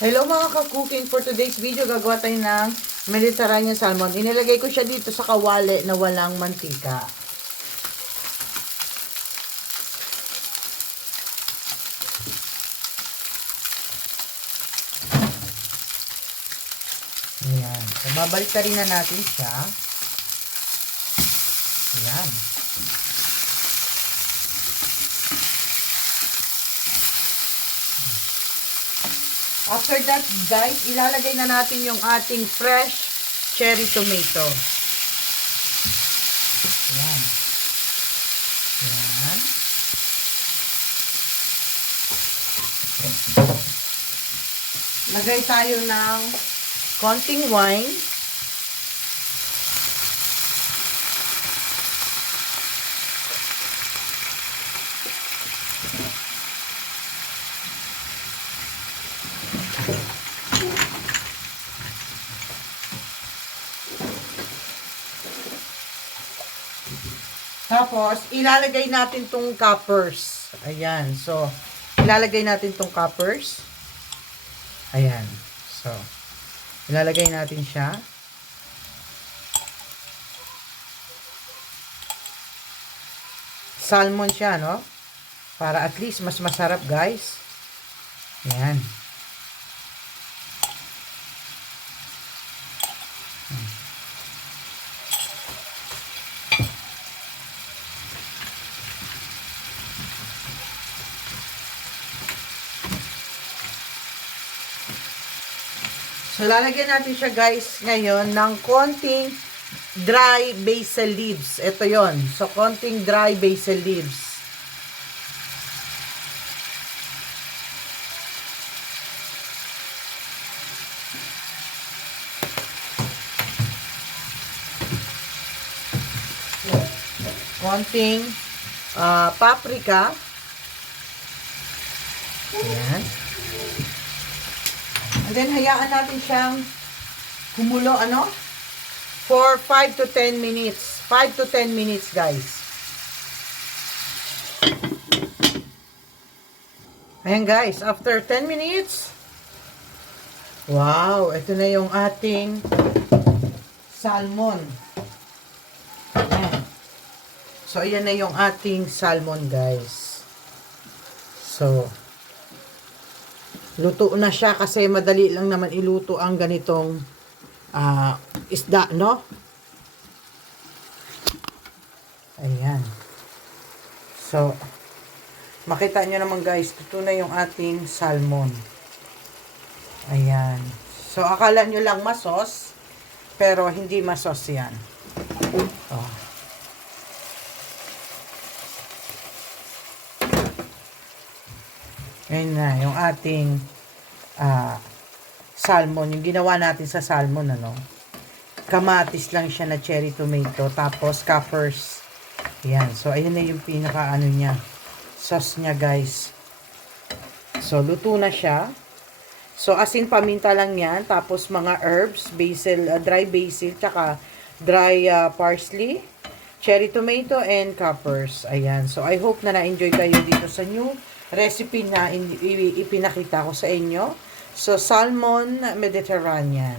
Hello mga ka-cooking, for today's video gagawa tayo ng Mediterranean salmon. Inilagay ko siya dito sa kawali na walang mantika. Ayan. So, babalik rin na natin siya. Ayan. After that, guys, ilalagay na natin yung ating fresh cherry tomato. Ayan. Ayan. Lagay tayo ng konting wine. Tapos, ilalagay natin tong capers. Ayan. So, ilalagay natin tong capers. Ayan. So, ilalagay natin siya. Salmon siya, no? Para at least mas masarap, guys. Ayan. So, lalagyan natin siya, guys, ngayon ng konting dry basil leaves. Ito yon. So, konting dry basil leaves. Konting paprika. Ayan. And then, hayaan natin siyang kumulo, for 5 to 10 minutes. 5 to 10 minutes, guys. Ayan, guys. After 10 minutes, wow, ito na yung ating salmon. Ayan. So, ayan na yung ating salmon, guys. So, luto na siya kasi madali lang naman iluto ang ganitong isda, no? Ayan. So, makita nyo naman, guys, luto na yung ating salmon. Ayan. So, akala nyo lang masos, pero hindi masos yan. Oh. Ayan na, yung ating salmon. Yung ginawa natin sa salmon, kamatis lang siya na cherry tomato. Tapos, capers. Ayan. So, ayan na yung pinaka, niya, sauce niya, guys. So, luto na siya. So, asin paminta lang yan. Tapos, mga herbs, basil, dry basil, tsaka dry parsley, cherry tomato, and capers. Ayan. So, I hope na na-enjoy kayo dito sa new recipe na ipinakita ko sa inyo. So, salmon Mediterranean.